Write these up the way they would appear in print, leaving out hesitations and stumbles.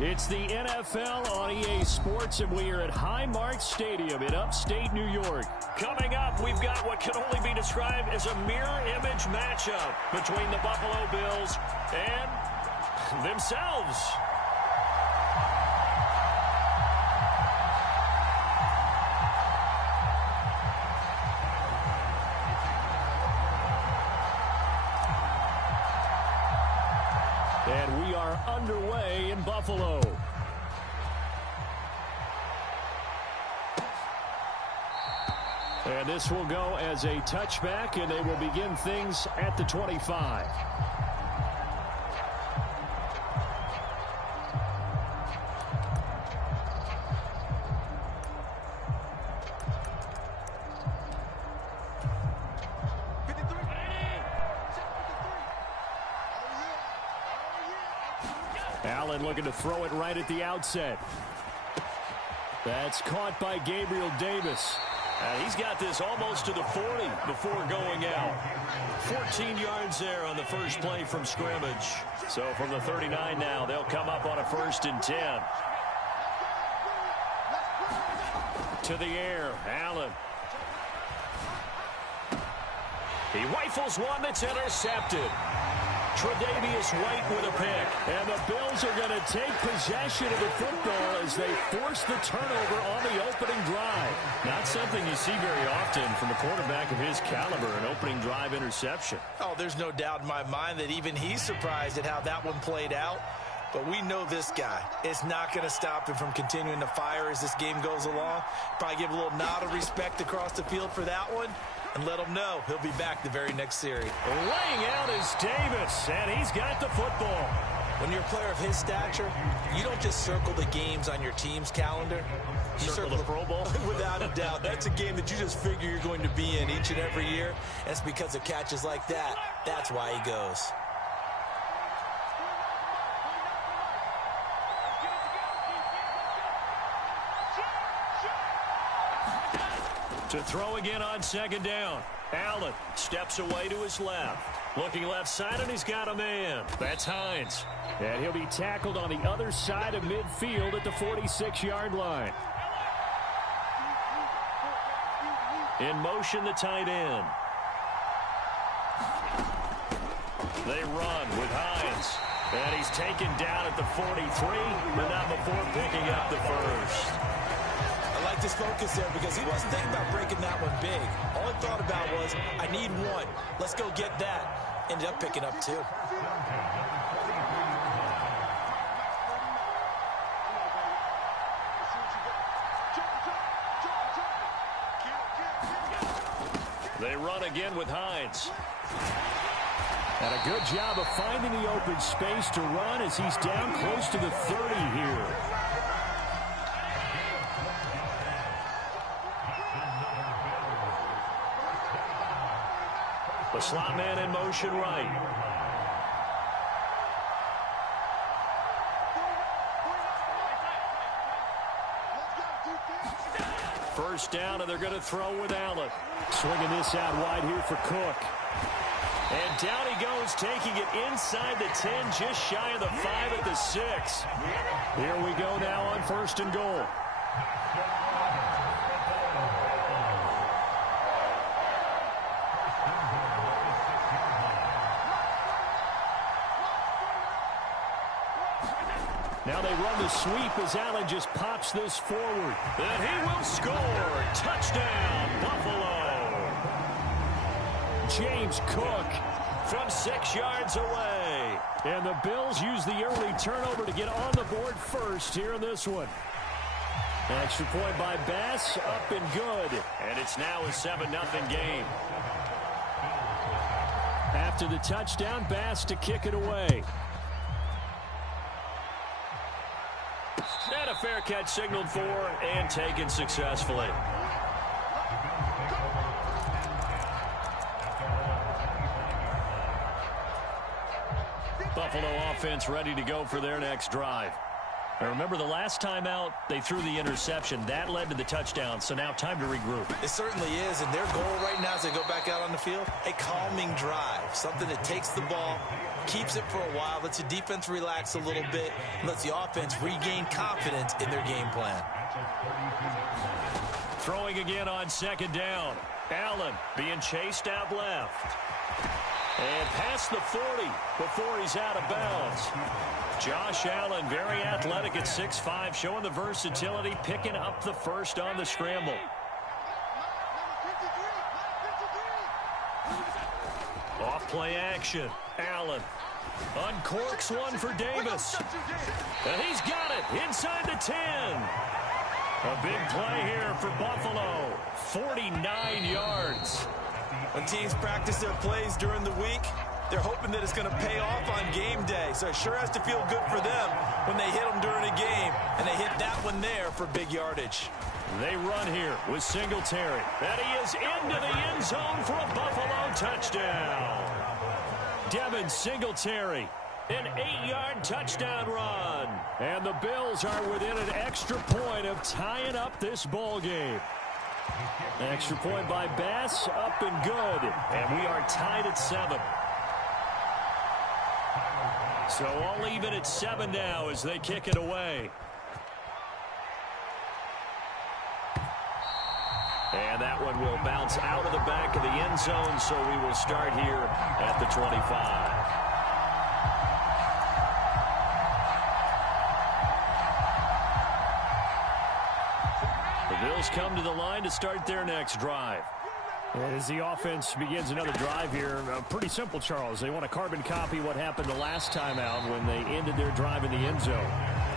It's the NFL on EA Sports, and we are at Highmark Stadium in upstate New York. Coming up, we've got what can only be described as a mirror image matchup between the Buffalo Bills and themselves. And we are underway in Buffalo. And this will go as a touchback, and they will begin things at the 25. Allen looking to throw it right at the outset. That's caught by Gabriel Davis. He's got this almost to the 40 before going out. 14 yards there on the first play from scrimmage. So from the 39 now, they'll come up on a 1st and 10. To the air, Allen. He rifles one that's intercepted. Tre'Davious White with a pick. And the Bills are going to take possession of the football as they force the turnover on the opening drive. Not something you see very often from a quarterback of his caliber, an opening drive interception. Oh, there's no doubt in my mind that even he's surprised at how that one played out. But we know this guy. It's not going to stop him from continuing to fire as this game goes along. Probably give a little nod of respect across the field for that one. And let him know he'll be back the very next series. Laying out is Davis, and he's got the football. When you're a player of his stature, you don't just circle the games on your team's calendar. You circle the Pro Bowl? Without a doubt. That's a game that you just figure you're going to be in each and every year. And it's because of catches like that. That's why he goes. To throw again on 2nd down. Allen steps away to his left. Looking left side, and he's got a man. That's Hines. And he'll be tackled on the other side of midfield at the 46-yard line. In motion, the tight end. They run with Hines. And he's taken down at the 43, but not before picking up the first. I like this focus there because he wasn't thinking about breaking that one big. All he thought about was, I need one. Let's go get that. Ended up picking up 2. They run again with Hines. And a good job of finding the open space to run as he's down close to the 30 here. The slot man in motion right. First down, and they're going to throw with Allen. Swinging this out wide here for Cook. And down he goes, taking it inside the 10, just shy of the 5 at the 6. Here we go now on 1st and goal. Now they run the sweep as Allen just pops this forward. And he will score. Touchdown, Buffalo. James Cook from 6 yards away. And the Bills use the early turnover to get on the board first here in this one. Extra point by Bass, up and good. And it's now a 7-0 game. After the touchdown, Bass to kick it away. And a fair catch signaled for and taken successfully. Buffalo offense ready to go for their next drive. Now remember, the last time out, they threw the interception. That led to the touchdown, so now time to regroup. It certainly is, and their goal right now as they go back out on the field, a calming drive, something that takes the ball, keeps it for a while, lets the defense relax a little bit, and lets the offense regain confidence in their game plan. Throwing again on second down. Allen being chased out left. And past the 40 before he's out of bounds. Josh Allen, very athletic at 6'5", showing the versatility, picking up the first on the scramble. Off play action. Allen uncorks one for Davis. And he's got it inside the 10. A big play here for Buffalo. 49 yards. When teams practice their plays during the week, they're hoping that it's going to pay off on game day. So it sure has to feel good for them when they hit them during a game. And they hit that one there for big yardage. They run here with Singletary. And he is into the end zone for a Buffalo touchdown. Devin Singletary, an 8-yard touchdown run. And the Bills are within an extra point of tying up this ball game. Extra point by Bass, up and good. And we are tied at 7. So all even at 7 now as they kick it away. And that one will bounce out of the back of the end zone, so we will start here at the 25. The Bills come to the line to start their next drive. As the offense begins another drive here, pretty simple, Charles. They want to carbon copy what happened the last time out when they ended their drive in the end zone.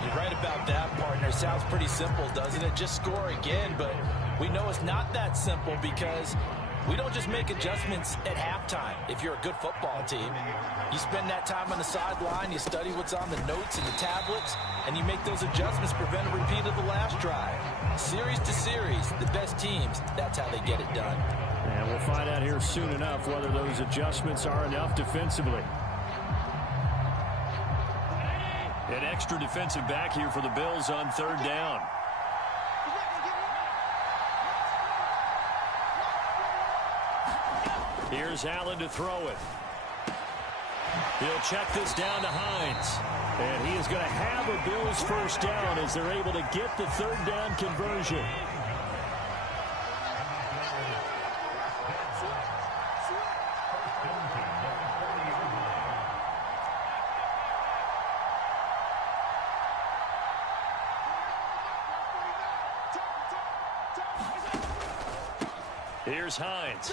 You're right about that, partner. Sounds pretty simple, doesn't it? Just score again, but we know it's not that simple because we don't just make adjustments at halftime. If you're a good football team, you spend that time on the sideline, you study what's on the notes and the tablets, and you make those adjustments, prevent a repeat of the last drive. Series to series, the best teams, that's how they get it done. And we'll find out here soon enough whether those adjustments are enough defensively. An extra defensive back here for the Bills on third down. Here's Allen to throw it. He'll check this down to Hines. And he is going to have a Bills first down as they're able to get the third down conversion. Here's Hines.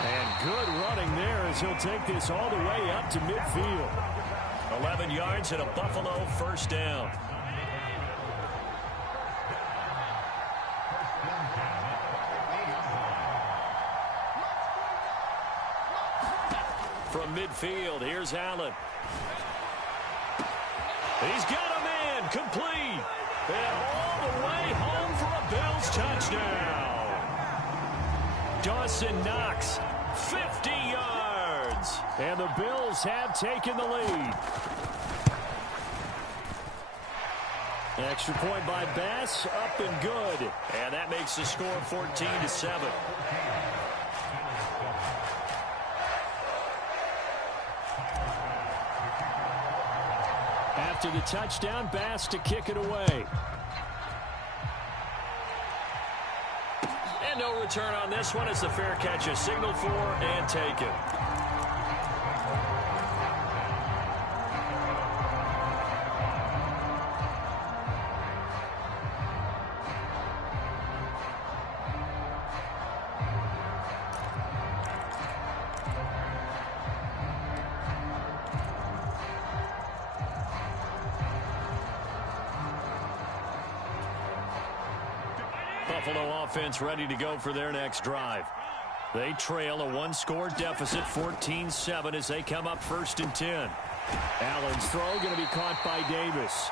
And good running there as he'll take this all the way up to midfield. 11 yards and a Buffalo first down. From midfield, here's Allen. He's got a man, complete. And all the way home for a Bills touchdown. Dawson Knox, 50 yards. And the Bills have taken the lead. An extra point by Bass, up and good. And that makes the score 14-7. After the touchdown, Bass to kick it away. And no return on this one as the fair catch is signaled for and taken. Buffalo offense ready to go for their next drive. They trail a one-score deficit, 14-7, as they come up 1st and 10. Allen's throw going to be caught by Davis.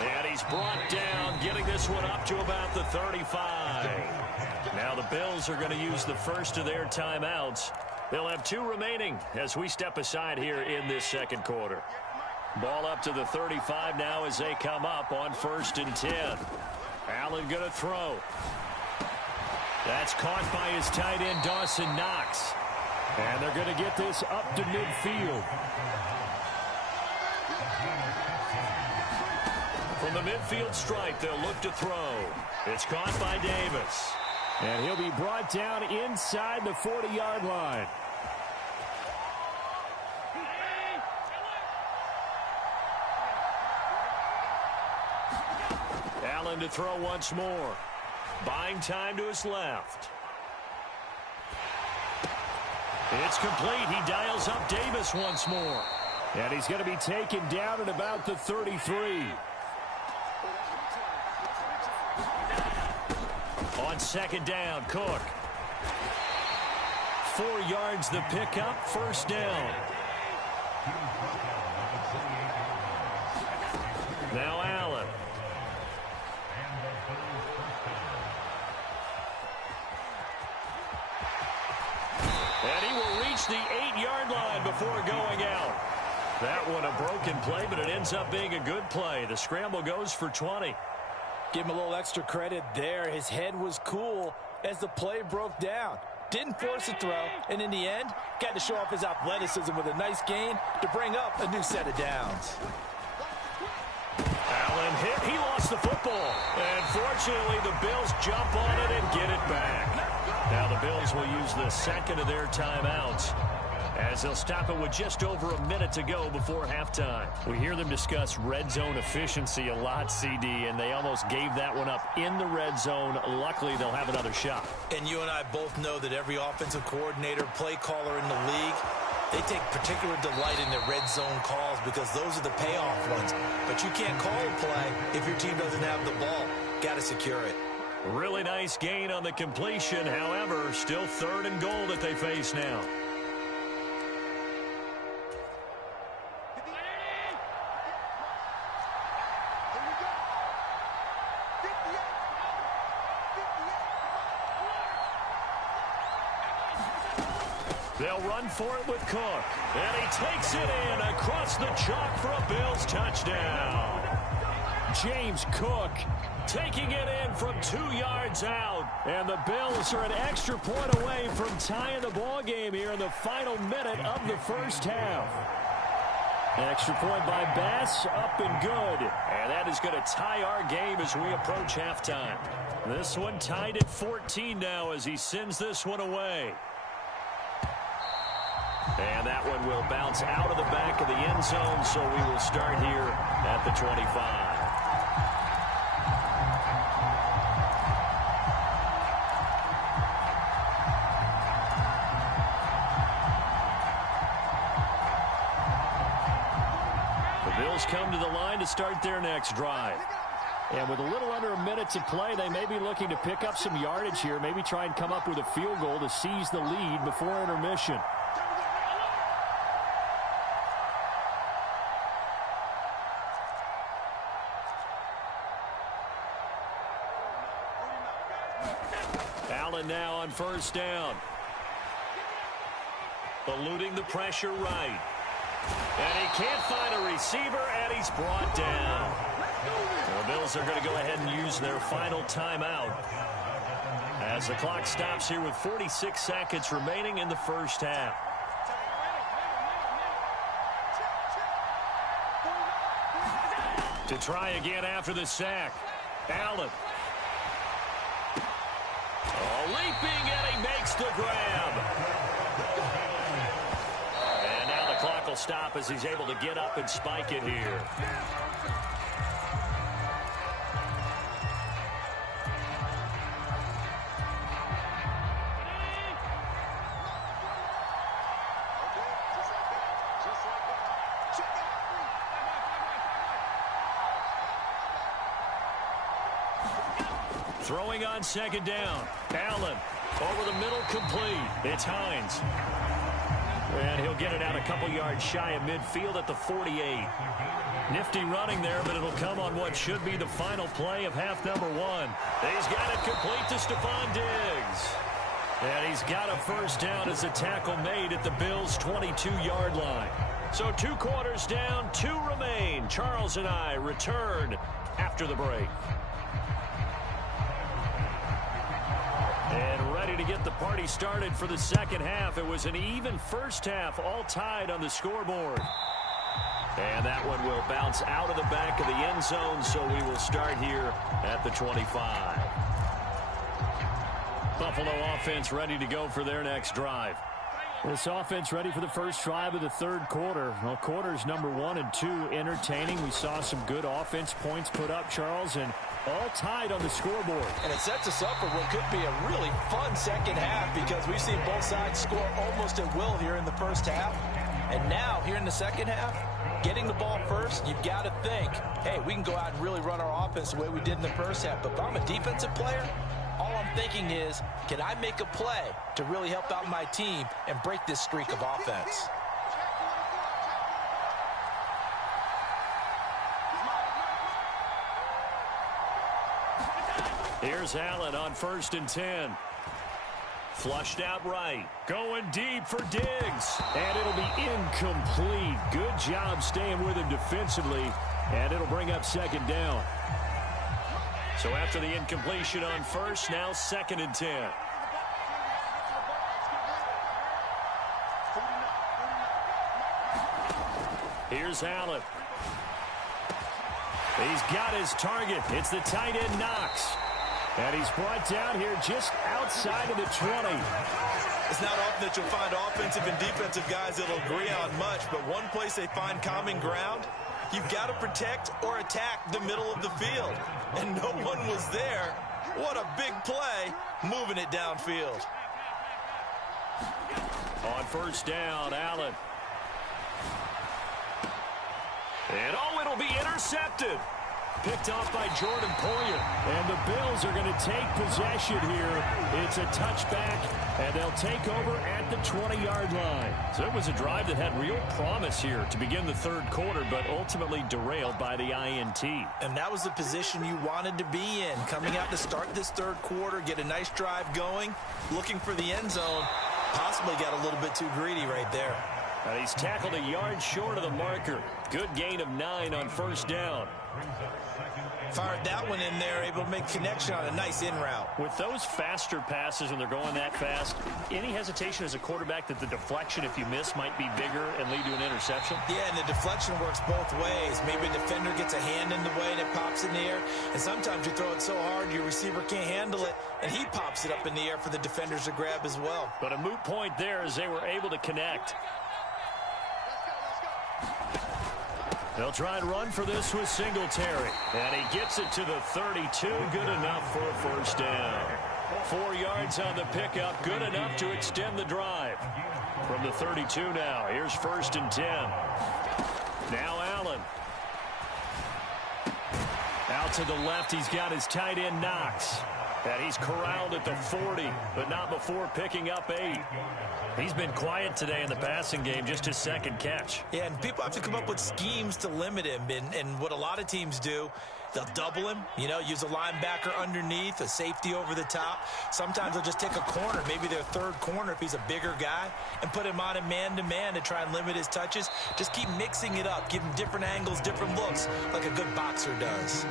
And he's brought down, getting this one up to about the 35. Now the Bills are going to use the first of their timeouts. They'll have 2 remaining as we step aside here in this second quarter. Ball up to the 35 now as they come up on 1st and 10. Allen going to throw. That's caught by his tight end, Dawson Knox. And they're going to get this up to midfield. From the midfield stripe, they'll look to throw. It's caught by Davis. And he'll be brought down inside the 40-yard line. Allen to throw once more. Buying time to his left. It's complete. He dials up Davis once more. And he's going to be taken down at about the 33. On second down, Cook. 4 yards the pickup, first down. Now Allen. And he will reach the 8-yard line before going out. That one a broken play, but it ends up being a good play. The scramble goes for 20. Give him a little extra credit there. His head was cool as the play broke down. Didn't force a throw, and in the end, got to show off his athleticism with a nice gain to bring up a new set of downs. Allen hit. He lost the football. And fortunately, the Bills jump on it and get it back. Now the Bills will use the second of their timeouts, as they'll stop it with just over a minute to go before halftime. We hear them discuss red zone efficiency a lot, CD, and they almost gave that one up in the red zone. Luckily, they'll have another shot. And you and I both know that every offensive coordinator, play caller in the league, they take particular delight in their red zone calls because those are the payoff ones. But you can't call a play if your team doesn't have the ball. Got to secure it. Really nice gain on the completion. However, still 3rd and goal that they face now. They'll run for it with Cook. And he takes it in across the chalk for a Bills touchdown. James Cook taking it in from 2 yards out. And the Bills are an extra point away from tying the ball game here in the final minute of the first half. Extra point by Bass, up and good. And that is going to tie our game as we approach halftime. This one tied at 14 now as he sends this one away. And that one will bounce out of the back of the end zone, so we will start here at the 25. The Bills come to the line to start their next drive. And with a little under a minute to play, they may be looking to pick up some yardage here, maybe try and come up with a field goal to seize the lead before intermission. Allen now on first down. Eluding the pressure right. And he can't find a receiver, and he's brought down. The Bills are going to go ahead and use their final timeout as the clock stops here with 46 seconds remaining in the first half. To try again after the sack. Allen. Oh, leaping, and he makes the grab. And now the clock will stop as he's able to get up and spike it here. Throwing on second down. Allen over the middle, complete. It's Hines. And he'll get it out a couple yards shy of midfield at the 48. Nifty running there, but it'll come on what should be the final play of half number 1. He's got it complete to Stephon Diggs. And he's got a first down as a tackle made at the Bills' 22-yard line. So 2 quarters down, 2 remain. Charles and I return after the break. And ready ready to get the party started for the second half. It was an even first half, all tied on the scoreboard. And that one will bounce out of the back of the end zone, so we will start here at the 25. Buffalo offense ready to go for their next drive. This offense ready for the first drive of the third quarter. Well, quarters number 1 and 2 entertaining. We saw some good offense points put up, Charles, and all tied on the scoreboard. And it sets us up for what could be a really fun second half because we've seen both sides score almost at will here in the first half. And now, here in the second half, getting the ball first, you've got to think, hey, we can go out and really run our offense the way we did in the first half. But if I'm a defensive player, all I'm thinking is, can I make a play to really help out my team and break this streak of offense? Here's Allen on 1st and 10. Flushed out right. Going deep for Diggs. And it'll be incomplete. Good job staying with him defensively. And it'll bring up second down. So after the incompletion on first, now 2nd and 10. Here's Allen. He's got his target. It's the tight end Knox. And he's brought down here just outside of the 20. It's not often that you'll find offensive and defensive guys that'll agree on much, but one place they find common ground, you've got to protect or attack the middle of the field. And no one was there. What a big play, moving it downfield. On 1st down, Allen. And it'll be intercepted. Picked off by Jordan Poyer. And the Bills are going to take possession here. It's a touchback, and they'll take over at the 20-yard line. So it was a drive that had real promise here to begin the third quarter, but ultimately derailed by the INT. And that was the position you wanted to be in. Coming out to start this third quarter, get a nice drive going, looking for the end zone. Possibly got a little bit too greedy right there. And he's tackled a yard short of the marker. Good gain of 9 on 1st down. Fired that one in there, able to make connection on a nice in route. With those faster passes when they're going that fast, any hesitation as a quarterback that the deflection, if you miss, might be bigger and lead to an interception? Yeah, and the deflection works both ways. Maybe a defender gets a hand in the way and it pops in the air. And sometimes you throw it so hard your receiver can't handle it, and he pops it up in the air for the defenders to grab as well. But a moot point there as they were able to connect. They'll try and run for this with Singletary. And he gets it to the 32. Good enough for a 1st down. 4 yards on the pickup. Good enough to extend the drive. From the 32 now. Here's 1st and 10. Now Allen. Out to the left. He's got his tight end Knox. And he's corralled at the 40, but not before picking up 8. He's been quiet today in the passing game, just his 2nd catch. Yeah, and people have to come up with schemes to limit him. And what a lot of teams do, they'll double him, use a linebacker underneath, a safety over the top. Sometimes they'll just take a corner, maybe their 3rd corner if he's a bigger guy, and put him on a man-to-man to try and limit his touches. Just keep mixing it up, give him different angles, different looks, like a good boxer does.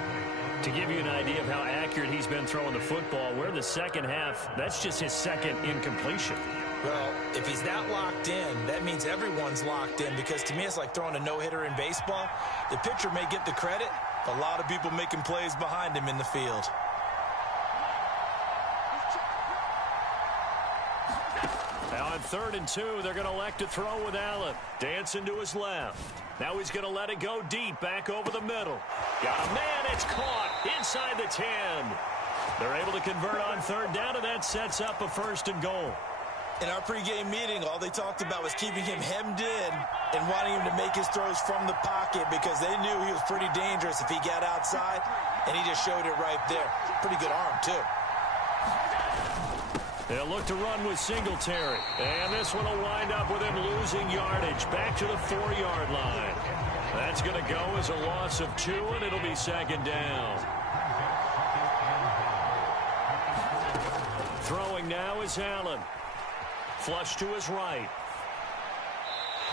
To give you an idea of how accurate he's been throwing the football, we're in the second half. That's just his 2nd incompletion. Well, if he's that locked in, that means everyone's locked in, because to me it's like throwing a no-hitter in baseball. The pitcher may get the credit, but a lot of people making plays behind him in the field. Now on 3rd and 2, they're going to elect to throw with Allen. Dancing to his left. Now he's going to let it go deep, back over the middle. Got a man, it's caught inside the 10. They're able to convert on 3rd down, and that sets up a 1st and goal. In our pregame meeting, all they talked about was keeping him hemmed in and wanting him to make his throws from the pocket, because they knew he was pretty dangerous if he got outside, and he just showed it right there. Pretty good arm, too. They'll look to run with Singletary. And this one will wind up with him losing yardage back to the 4-yard line. That's going to go as a loss of 2, and it'll be 2nd down. Throwing now is Allen. Flush to his right.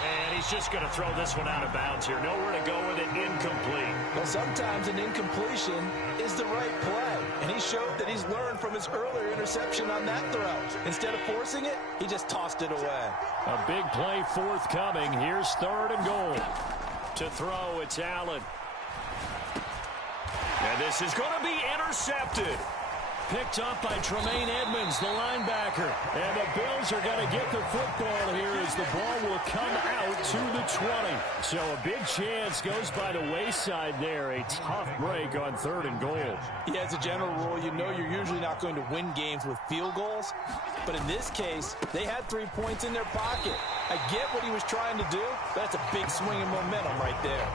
And he's just going to throw this one out of bounds here. Nowhere to go with it. Incomplete. Well, sometimes an incompletion is the right play. And he showed that he's learned from his earlier interception on that throw. Instead of forcing it, he just tossed it away. A big play forthcoming. Here's 3rd and goal. To throw, it's Allen. And this is going to be intercepted. Picked up by Tremaine Edmonds, the linebacker. And the Bills are going to get the football here as the ball will come out to the 20. So a big chance goes by the wayside there. A tough break on 3rd and goal. Yeah, as a general rule, you know you're usually not going to win games with field goals. But in this case, they had 3 points in their pocket. I get what he was trying to do, but that's a big swing of momentum right there.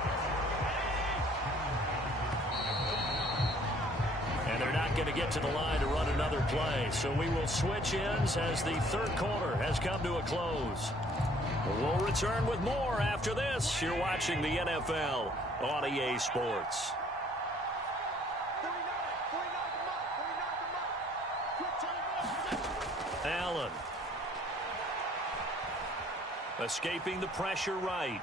And they're not going to get to the line to run another play. So we will switch ends as the 3rd quarter has come to a close. We'll return with more after this. You're watching the NFL on EA Sports. Allen. Escaping the pressure right.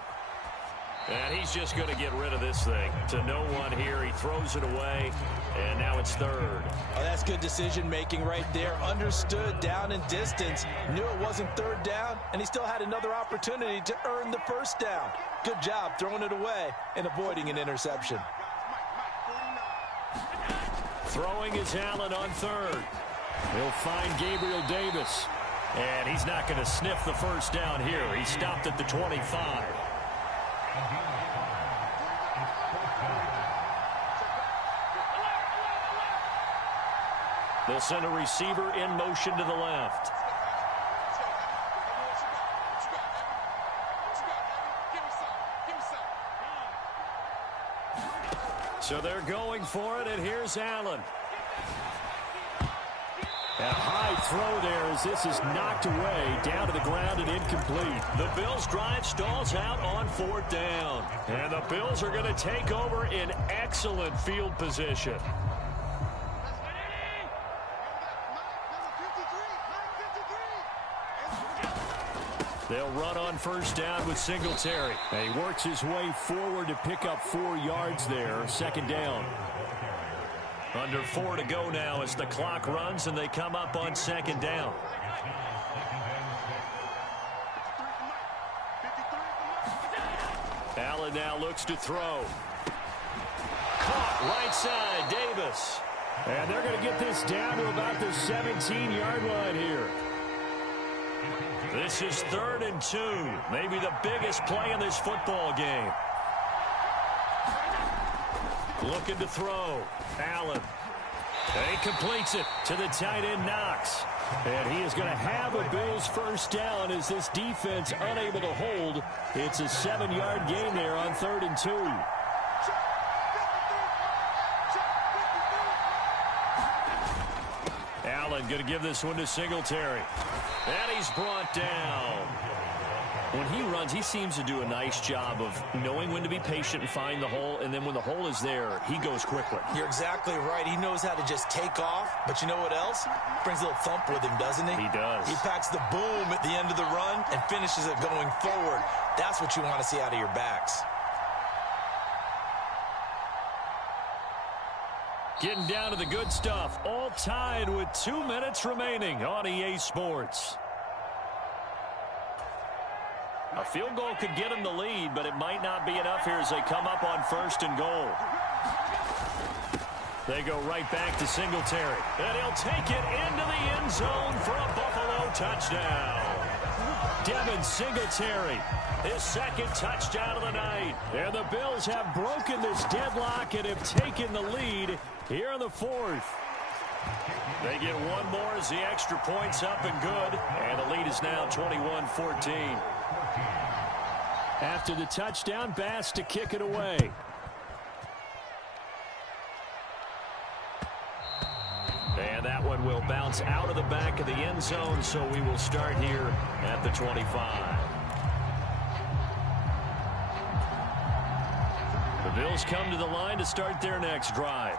And he's just going to get rid of this thing. To no one here. He throws it away. And now it's 3rd. Oh, that's good decision-making right there. Understood down and distance. Knew it wasn't 3rd down. And he still had another opportunity to earn the 1st down. Good job throwing it away and avoiding an interception. Throwing is Allen on 3rd. He'll find Gabriel Davis. And he's not going to sniff the 1st down here. He stopped at the 25. They'll send a receiver in motion to the left. So they're going for it, and here's Allen. A high throw there as this is knocked away, down to the ground and incomplete. The Bills' drive stalls out on 4th down. And the Bills are going to take over in excellent field position. They'll run on 1st down with Singletary. And he works his way forward to pick up 4 yards there, 2nd down. Under 4 to go now as the clock runs and they come up on 2nd down. Allen now looks to throw. Caught right side, Davis. And they're going to get this down to about the 17-yard line here. This is 3rd and 2. Maybe the biggest play in this football game. Looking to throw. Allen. And he completes it to the tight end, Knox. And he is going to have a Bills 1st down as this defense unable to hold. It's a 7-yard gain there on 3rd and 2. Allen going to give this one to Singletary. And he's brought down. When he runs, he seems to do a nice job of knowing when to be patient and find the hole, and then when the hole is there, he goes quickly. You're exactly right. He knows how to just take off, but you know what else? Brings a little thump with him, doesn't he? He does. He packs the boom at the end of the run and finishes it going forward. That's what you want to see out of your backs. Getting down to the good stuff. All tied with 2 minutes remaining on EA Sports. A field goal could get them the lead, but it might not be enough here as they come up on 1st and goal. They go right back to Singletary. And he'll take it into the end zone for a Buffalo touchdown. Devin Singletary, his 2nd touchdown of the night. And the Bills have broken this deadlock and have taken the lead here in the 4th. They get one more as the extra point's up and good. And the lead is now 21-14. After the touchdown, Bass to kick it away. And that one will bounce out of the back of the end zone, so we will start here at the 25. The Bills come to the line to start their next drive.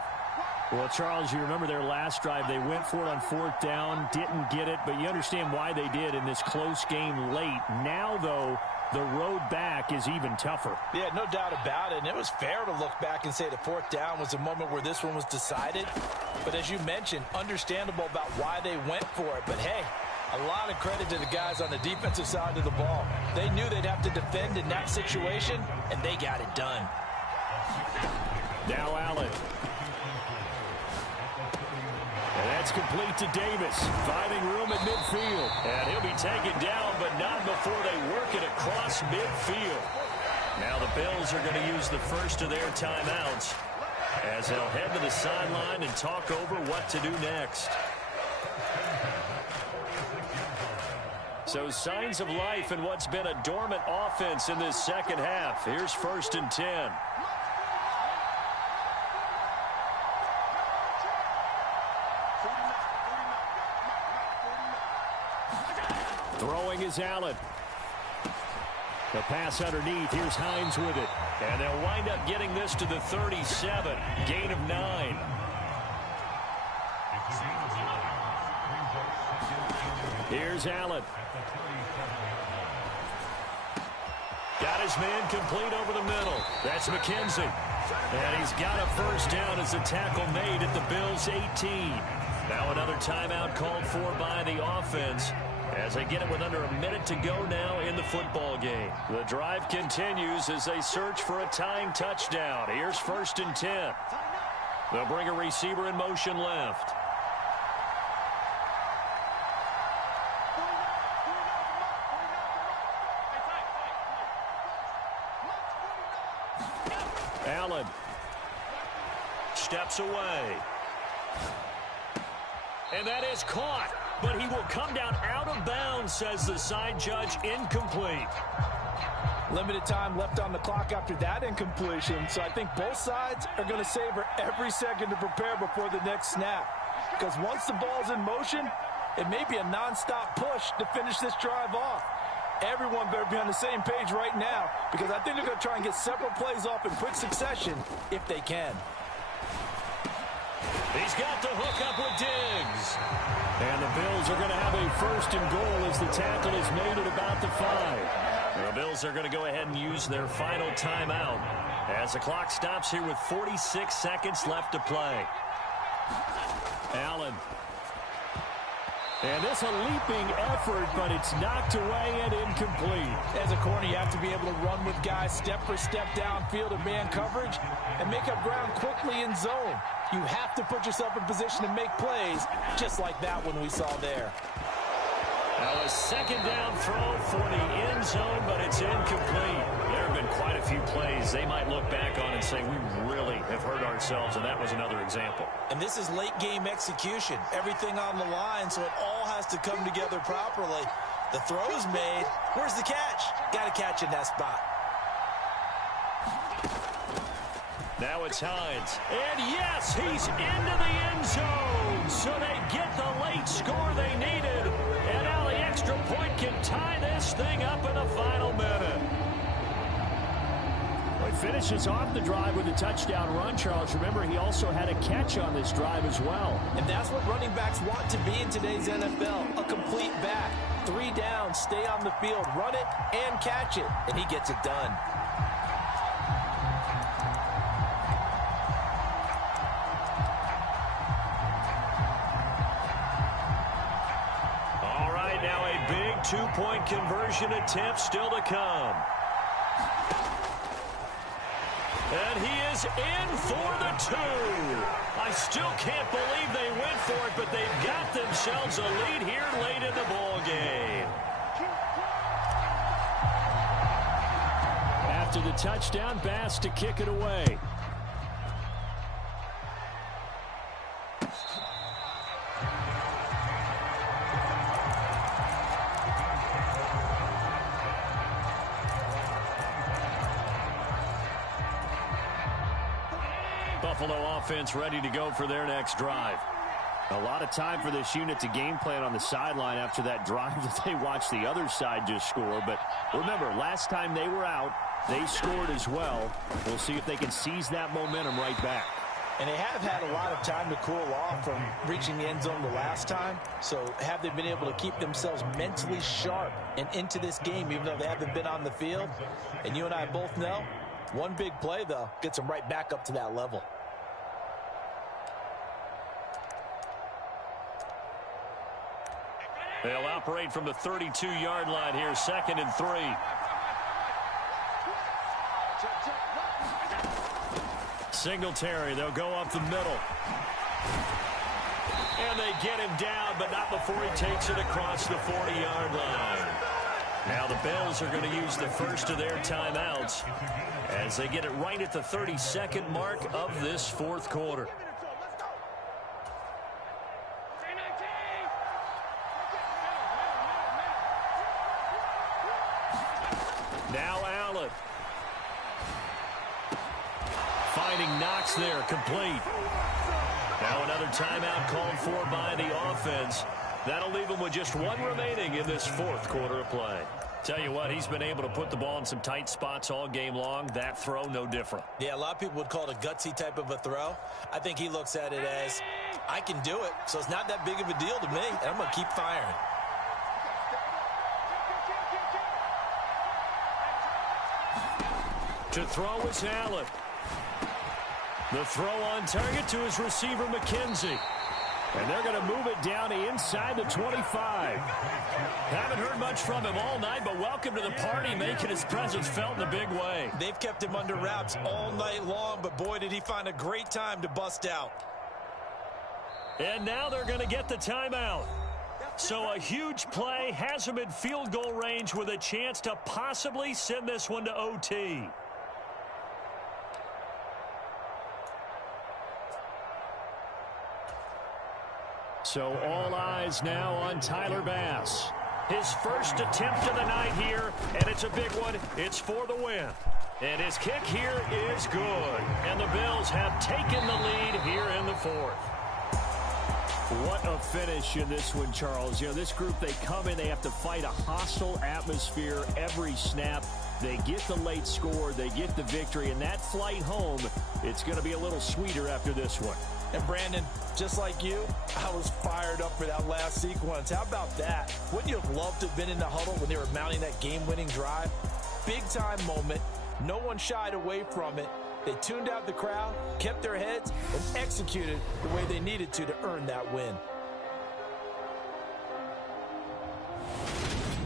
Well, Charles, you remember their last drive. They went for it on 4th down, didn't get it, but you understand why they did in this close game late. Now, though, the road back is even tougher. Yeah, no doubt about it. And it was fair to look back and say the fourth down was a moment where this one was decided. But as you mentioned, understandable about why they went for it. But hey, a lot of credit to the guys on the defensive side of the ball. They knew they'd have to defend in that situation, and they got it done. Now Allen. And that's complete to Davis. Finding room at midfield. And he'll be taken down, but not before they work it across midfield. Now the Bills are going to use the first of their timeouts as they'll head to the sideline and talk over what to do next. So signs of life in what's been a dormant offense in this second half. Here's 1st and 10. Throwing is Allen. The pass underneath. Here's Hines with it. And they'll wind up getting this to the 37. Gain of 9. Here's Allen. Got his man complete over the middle. That's McKenzie. And he's got a first down as a tackle made at the Bills' 18. Now another timeout called for by the offense as they get it with under a minute to go now in the football game. The drive continues as they search for a tying touchdown. Here's 1st and 10. They'll bring a receiver in motion left. Allen steps away. And that is caught. But he will come down out of bounds, says the side judge. Incomplete. Limited time left on the clock after that incompletion. So I think both sides are going to savor every second to prepare before the next snap. Because once the ball's in motion, it may be a nonstop push to finish this drive off. Everyone better be on the same page right now, because I think they're going to try and get several plays off in quick succession if they can. He's got the hook up with Diggs. And the Bills are going to have a 1st and goal as the tackle is made at about the 5. The Bills are going to go ahead and use their final timeout as the clock stops here with 46 seconds left to play. Allen. And this a leaping effort, but it's knocked away and incomplete. As a corner, you have to be able to run with guys step for step downfield in man coverage and make up ground quickly in zone. You have to put yourself in position to make plays, just like that one we saw there. Now a 2nd down throw for the end zone, but it's incomplete. There have been quite a few plays they might look back on and say, we really have hurt ourselves, and that was another example. And this is late game execution. Everything on the line, so it all has to come together properly. The throw is made. Where's the catch? Got to catch in that spot. Now it's Hines. And yes, he's into the end zone. So they get the late score they needed. And now the extra point can tie this thing up in the final minute. Well, he finishes off the drive with a touchdown run, Charles. Remember, he also had a catch on this drive as well. And that's what running backs want to be in today's NFL. A complete back. 3 downs, stay on the field, run it, and catch it. And he gets it done. Big 2-point conversion attempt still to come. And he is in for the 2. I still can't believe they went for it, but they've got themselves a lead here late in the ball game. After the touchdown, Bass to kick it away. Buffalo offense ready to go for their next drive. A lot of time for this unit to game plan on the sideline after that drive that they watched the other side just score. But remember, last time they were out, they scored as well. We'll see if they can seize that momentum right back. And they have had a lot of time to cool off from reaching the end zone the last time. So have they been able to keep themselves mentally sharp and into this game, even though they haven't been on the field? And you and I both know, one big play, though, gets them right back up to that level. They'll operate from the 32-yard line here, 2nd and 3. Singletary, they'll go up the middle. And they get him down, but not before he takes it across the 40-yard line. Now the Bills are going to use the first of their timeouts as they get it right at the 32nd mark of this fourth quarter. Now Allen. Finding Knox there, complete. Now another timeout called for by the offense. That'll leave him with just one remaining in this fourth quarter of play. Tell you what, he's been able to put the ball in some tight spots all game long. That throw, no different. Yeah, a lot of people would call it a gutsy type of a throw. I think he looks at it as, I can do it, so it's not that big of a deal to me, and I'm going to keep firing. To throw is Allen. The throw on target to his receiver, McKenzie. And they're going to move it down to inside the 25. Haven't heard much from him all night, but welcome to the party, making his presence felt in a big way. They've kept him under wraps all night long, but boy, did he find a great time to bust out. And now they're going to get the timeout. So a huge play has him in field goal range with a chance to possibly send this one to OT. So all eyes now on Tyler Bass. His first attempt of the night here, and it's a big one. It's for the win. And his kick here is good. And the Bills have taken the lead here in the fourth. What a finish in this one, Charles. You know, this group, they come in, they have to fight a hostile atmosphere every snap. They get the late score, they get the victory, and that flight home, it's going to be a little sweeter after this one. And Brandon, just like you, I was fired up for that last sequence. How about that? Wouldn't you have loved to have been in the huddle when they were mounting that game-winning drive? Big-time moment. No one shied away from it. They tuned out the crowd, kept their heads, and executed the way they needed to earn that win.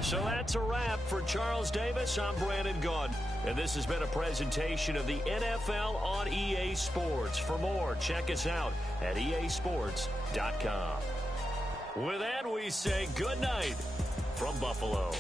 So that's a wrap for Charles Davis. I'm Brandon Gaudin, and this has been a presentation of the NFL on EA Sports. For more, check us out at easports.com. With that, we say good night from Buffalo.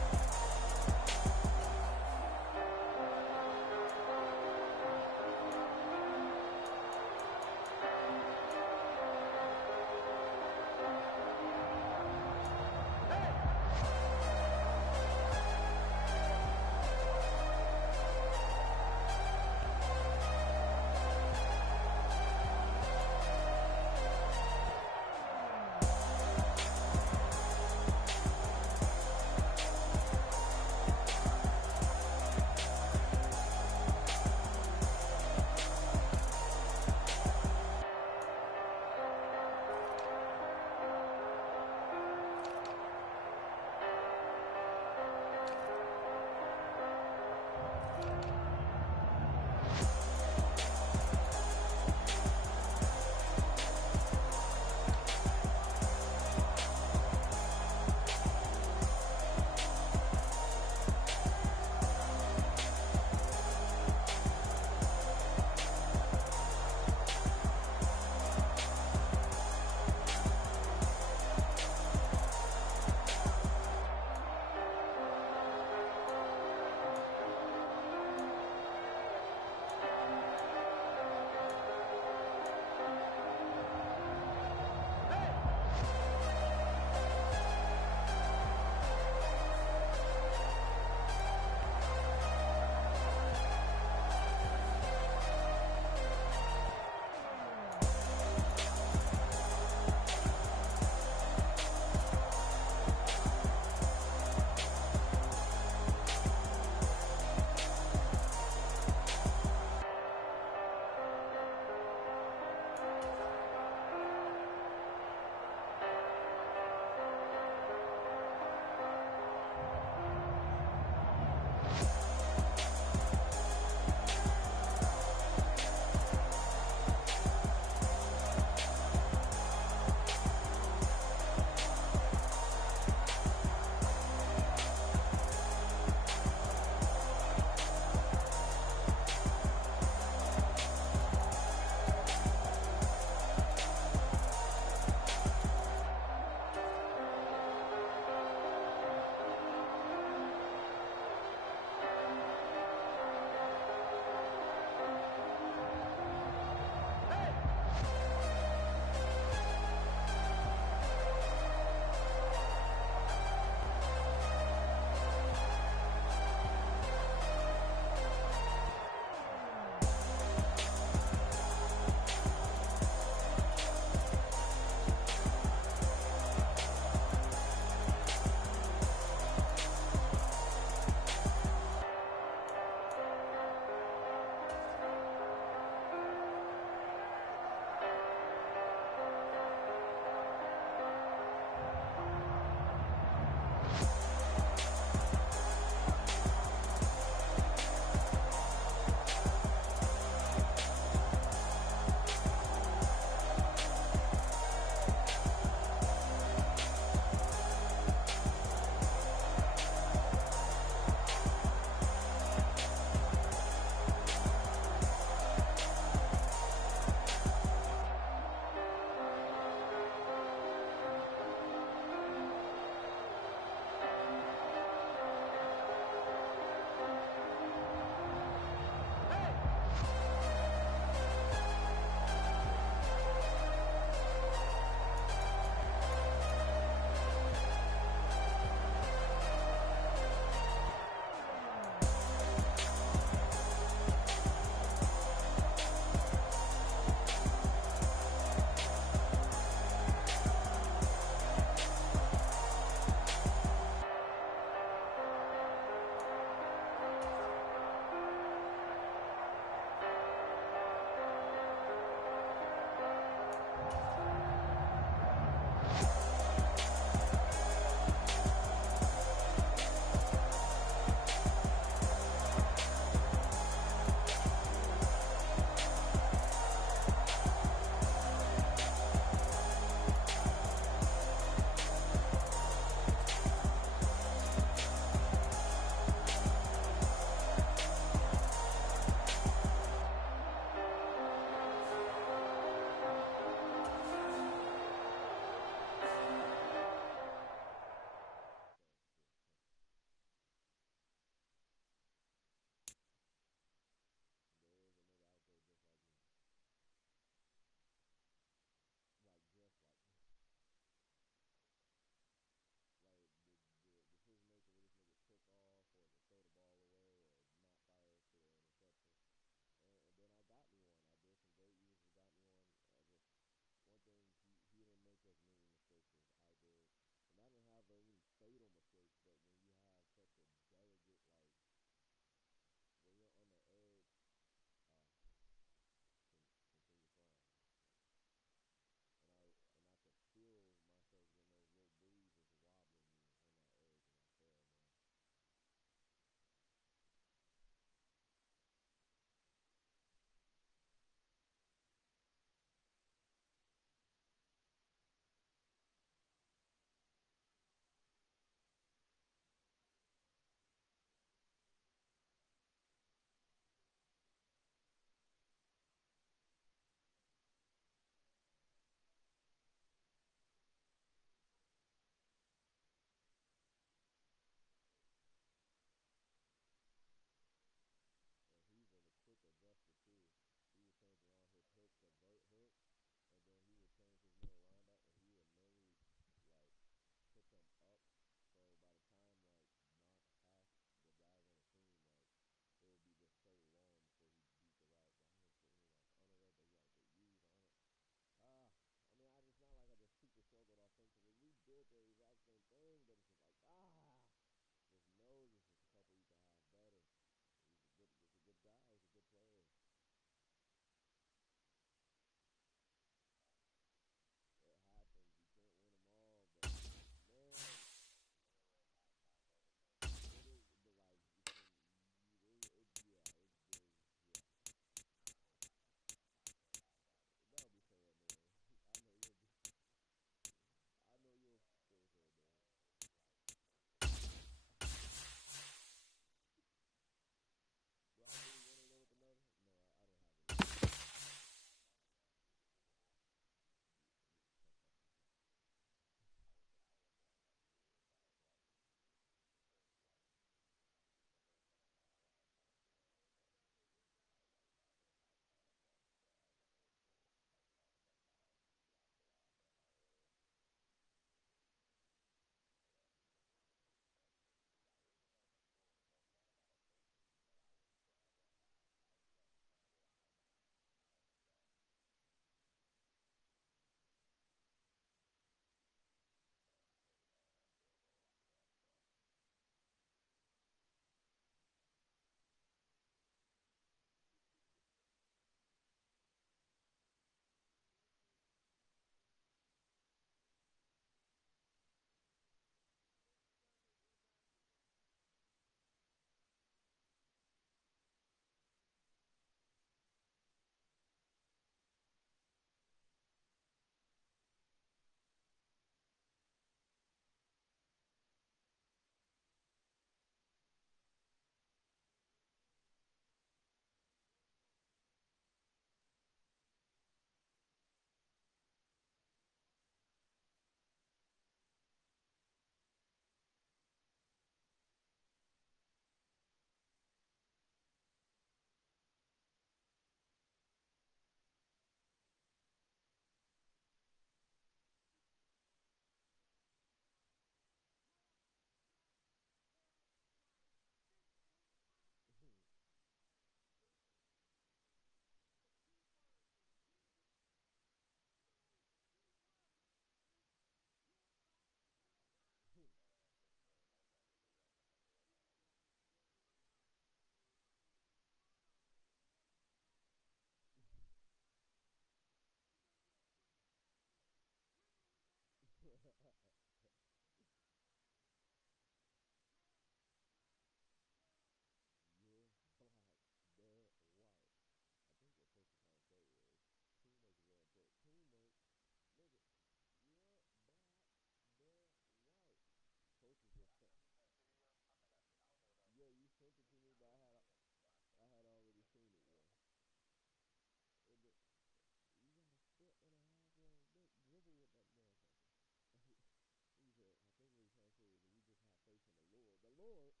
score